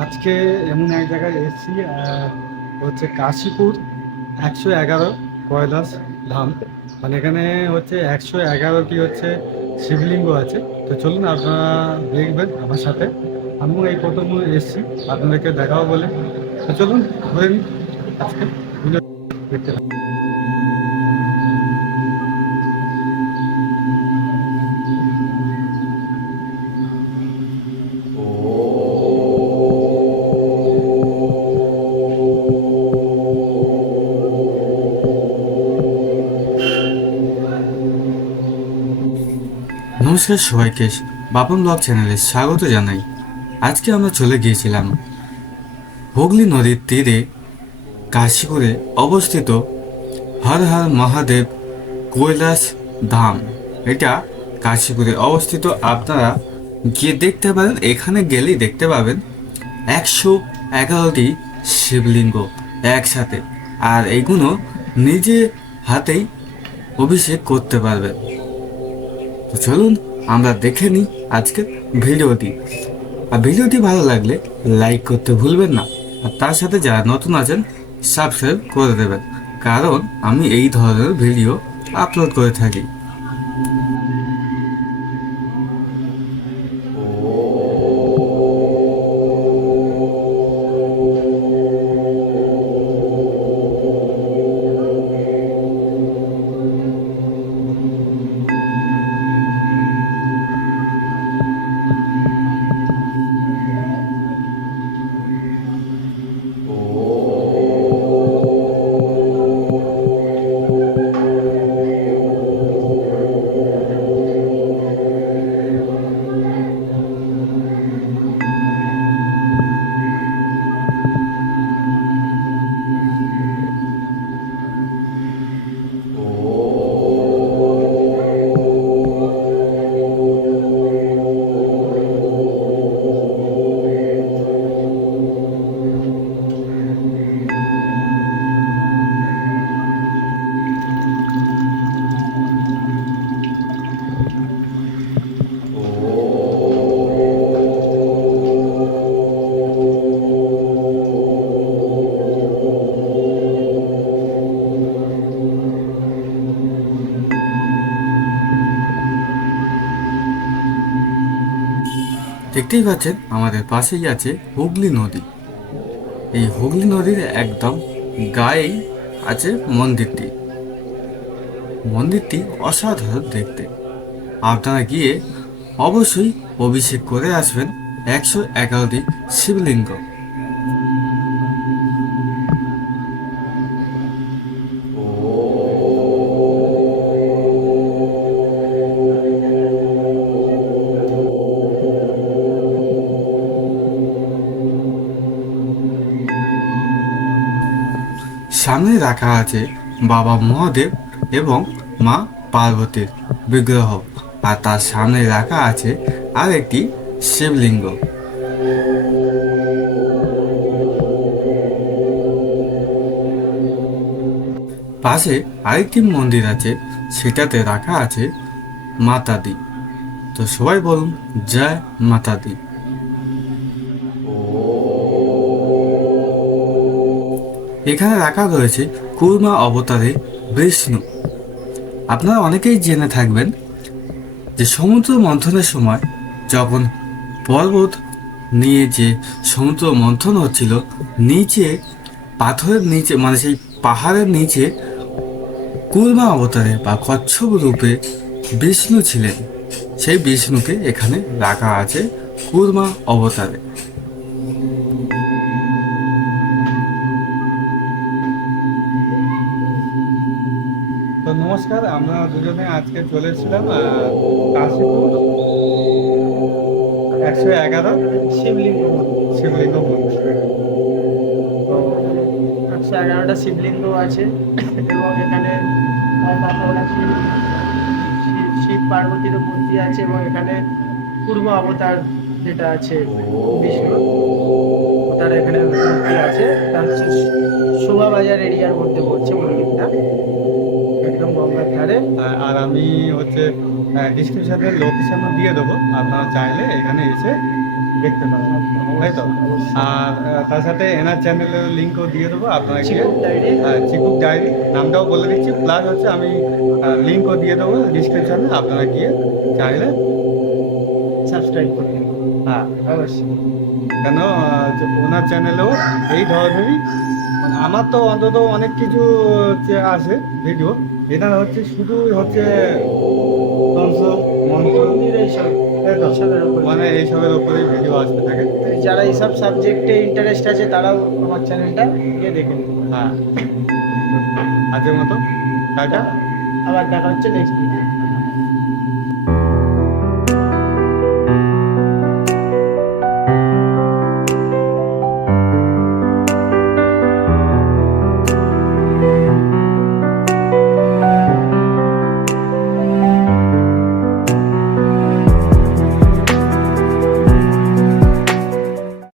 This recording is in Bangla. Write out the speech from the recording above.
আজকে এমন এক জায়গায় এসেছি হচ্ছে কাশীপুর 111 কৈলাস ধাম। মানে এখানে হচ্ছে 111টি হচ্ছে শিবলিঙ্গ আছে। তো চলুন আপনারা দেখবেন আমার সাথে। আমিও এই প্রথম এসেছি, আপনাদেরকে দেখাবো বলে। তো চলুন ঘুরে নিই আজকে ভিডিও দেখতে থাকুন। নমস্কার সবাইকে, বাপন ব্লগ চ্যানেলে স্বাগত জানাই। আজকে আমরা চলে গিয়েছিলাম হুগলি নদীর তীরে কাশীপুরে অবস্থিত হর হর মহাদেব কৈলাস ধাম। এটা কাশীপুরে অবস্থিত। আপনারা গিয়ে দেখতে পারেন, এখানে গেলেই দেখতে পাবেন 111টি শিবলিঙ্গ একসাথে। আর এগুলো নিজে হাতেই অভিষেক করতে পারবেন। তো চলুন আমরা দেখে নিই আজকের ভিডিওটি। আর ভিডিওটি ভালো লাগলে লাইক করতে ভুলবেন না। আর তার সাথে যারা নতুন আছেন সাবস্ক্রাইব করে দেবেন, কারণ আমি এই ধরনের ভিডিও আপলোড করে থাকি। দেখতেই পাচ্ছেন আমাদের পাশেই আছে হুগলি নদী। এই হুগলি নদীর একদম গায়েই আছে মন্দিরটি। মন্দিরটি অসাধারণ দেখতে। আপনারা গিয়ে অবশ্যই অভিষেক করে আসবেন 111টি শিবলিঙ্গ। সামনে রাখা আছে বাবা মহাদেব এবং মা পার্বতীর বিগ্রহ। আর তার সামনে রাখা আছে আর একটি শিবলিঙ্গ। পাশে আরেকটি মন্দির আছে, সেটাতে রাখা আছে মাতা দি। তো সবাই বলুন জয় মাতা দি। এখানে রাখা রয়েছে কুর্মা অবতারে বিষ্ণু। আপনারা অনেকেই জেনে থাকবেন যে সমুদ্র মন্থনের সময় যখন পর্বত নিয়ে যে সমুদ্র মন্থন হচ্ছিল, নিচে পাথরের নিচে মানে সেই পাহাড়ের নিচে কুর্মা অবতারে বা কচ্ছপ রূপে বিষ্ণু ছিলেন। সেই বিষ্ণুকে এখানে রাখা আছে কুর্মা অবতারে। তো নমস্কার, আমরা দুজনে আজকে চলেছিলাম কাশীপুর 111 শিবলিঙ্গ মন্দির। শিবলিঙ্গ মন্দির। তো 111টা শিবলিঙ্গ আছে এবং এখানে তার পাশাপাশি শিব পার্বতীরও মূর্তি আছে এবং এখানে কুর্ম অবতার যেটা আছে বিষ্ণু, তার এখানে মূর্তি আছে। এটা হচ্ছে শোভাবাজার এরিয়ার মধ্যে পড়ছে মন্দিরটা, একদম গঙ্গার ধারে। আর আমি হচ্ছে ডিসক্রিপশনে লোকেশনও দিয়ে দেবো, আপনারা চাইলে এখানে এসে দেখতে পারেন, তাই তো? আর তার সাথে এনার চ্যানেলের লিঙ্কও দিয়ে দেবো আপনারা গিয়ে চিকুক ডায়েরি। চিকুক ডায়েরি নামটাও বলে দিচ্ছি, প্লাস হচ্ছে আমি লিঙ্কও দিয়ে দেবো ডিসক্রিপশনে, আপনারা গিয়ে চাইলে সাবস্ক্রাইব করুন। হ্যাঁ, অবশ্যই। কেন যে ওনার চ্যানেলেও এই ধরনেরই মানে আমার তো অন্তত অনেক কিছু হচ্ছে আসে ভিডিও, এটা হচ্ছে শুধু হচ্ছে তন্ত্র মন্ত্র মন্দির এইসব তাই তো? এইসবের উপর। মানে এইসবের উপরেই ভিডিও আসতে থাকে। যারা এইসব সাবজেক্টে ইন্টারেস্ট আছে তারাও আমার চ্যানেলটা গিয়ে দেখে নিন। হ্যাঁ, আজকের মতো টাটা। আবার দেখা হচ্ছে নেক্সট ভিডিও।